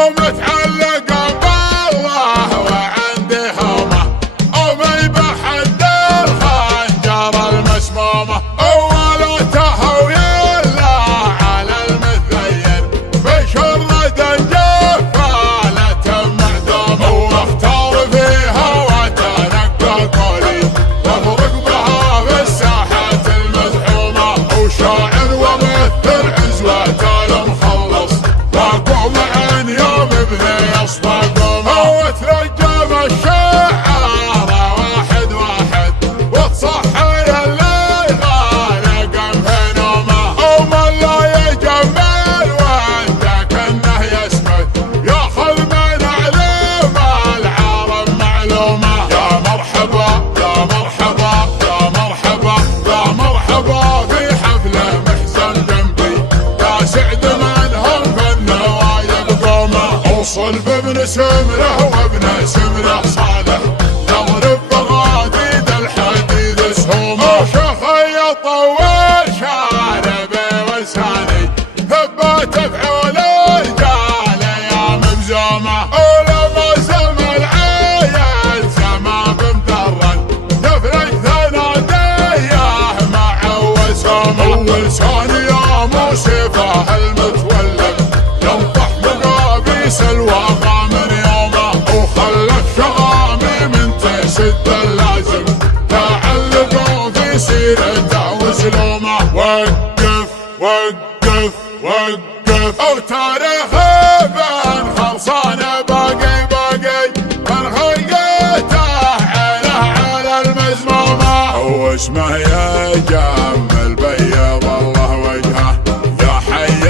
ومتعلق بالله وعندي همه، وما بحد الخنجر المسمومه، وولته ويلا على المثير بشرد الجفالة معدومه، واختار فيها وتنقى قولي وافرق بها في الساحات المزحومه، وشاعر ومثل عزوة المخلص واقوم عن يوم ابني يصفقومه، وترجم الشعر واحد واحد وتصحي اللي غالق في نومه، ومن لا يجمل وانت كانه يسكت ياخذ من علوم العالم معلومه. يا مرحبا يا مرحبا يا مرحبا يا مرحبا في حفله محزن جنبي، يا سعد من هم في النوايب قومه، اوصل بابن سمره وابن سمره صالح نضرب بغاديد الحديد سهومه، شيخي طول شاربي ولساني ثبت فعول الرجال يا مبزومه، ولما سمى العيال سما بمدرن يفرج ثناديه مع وسومه، ولساني يا موسيفاه المتولد ينطح مقابيس الواقع من يومه، وخلى الشغامي من تسد اللازم تعلقوا في سيرته وسلومه، وقف وقف وقف وتاريخ بن خلصان باقي باقي من خلقته عينه على المزمومه، واسمه يا جمل بيض الله وجهه يا حي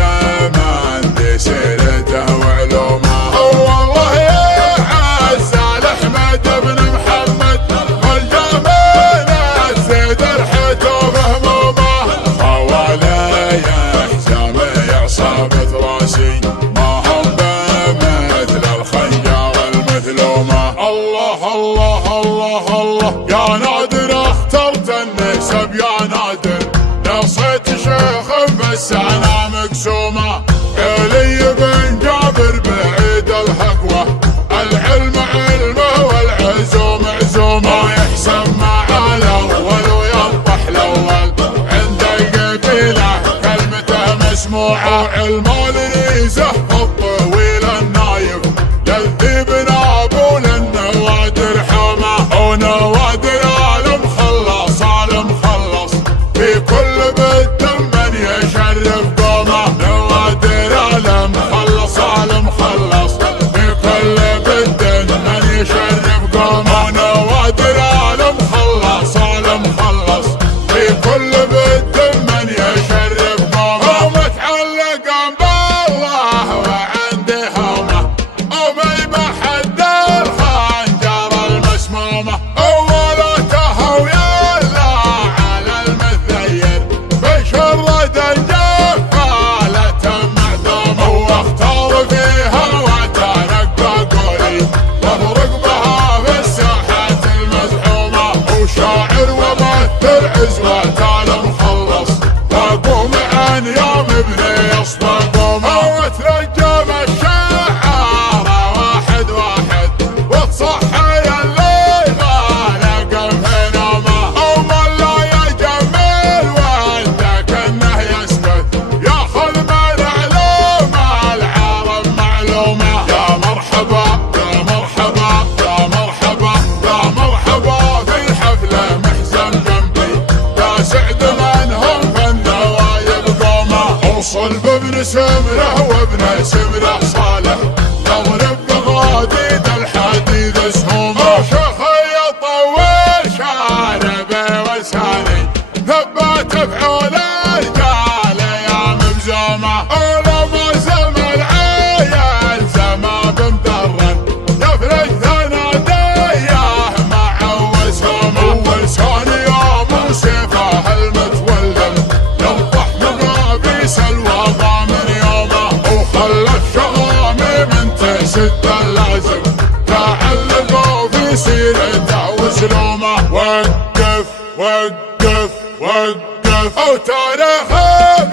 من ذي سيرته وعلومه، والله يا عسى احمد بن محمد والجمال الزيد رحته بهمومه، خوالي حزام عصابة راسي ما هم بمثل الخنجر المثلومه، الله الله الله الله يا نادر اخترت النسب يا نادر نصيت شيخ بس انا مقسومه، علي بن جابر بعيد الحقوه العلم علمه والعزوم عزومه، يحسن مع الاول وينطح الاول عند القبيله كلمته مسموعه، علم الريزه الطويل النايف يلذي بنابول النوادر حومه، ونوادر المخلص المخلص في كل بد من يشرف قومه، نوادر المخلص المخلص في كل بد من يشرف قومه، نوادر المخلص المخلص في كل بد من يشرف قومه، ومتعلق بالله وعندي همه، وما بحد الخنجر المسمومه، وولته ويلا على المثير بشرد الجفالة معدومه، واختار فيها وتنقى قولي وافرق بها في الساحات المزحومه، وشاعر ومثل عزوة المخلص واقوم عن يوم ابني يصفقومه، وترجم الشعر واحد واحد وتصحي اللي غالق في نومه، ومن لا يجمل وانت كانه يسكت ياخذ من علوم العالم معلومه، يا مرحبا يا مرحبا يا مرحبا يا مرحبا في حفله محزن جنبي، يا سعد من هم في النوايب قومه، اوصل بابن سمره وابن سمره صالح نضرب بغاديد الحديد سهومه، شيخي طول شاربي ولساني ثبت فعول الرجال يا مبزومه، ولما سمى العيال سما بمدرن يفرج ثناديه مع وسومه، ولساني يا موسيفاه المتولد ينطح مقابيس الوضع من يومه، وخلى الشغامي من تسد اللازم تعلقوا في سيرته وسلومه، وقف وقف وقف وتاريخ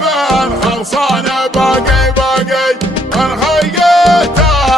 بن خلصان باقي باقي من خلقته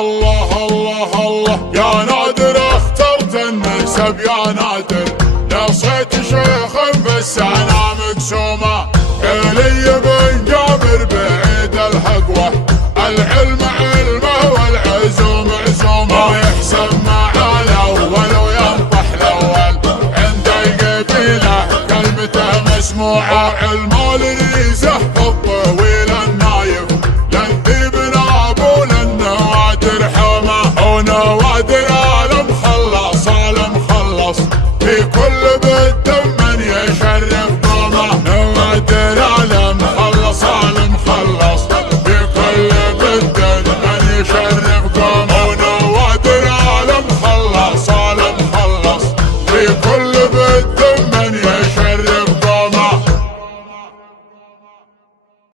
الله الله الله يا نادر اخترت النسب يا نادر، نصيت شيخ في السنة مقسومة، علي بن جابر بعيد الهقوة، العلم علمه والعزوم عزومه، ويحسب مع الاول وينطح الاول، عند القبيلة كلمته مسموعة، المال ريزه في الطويل النايف، للذيب نابول النوادر حمى، ونوادر المخلص المخلص، في كل بالدم من يشرع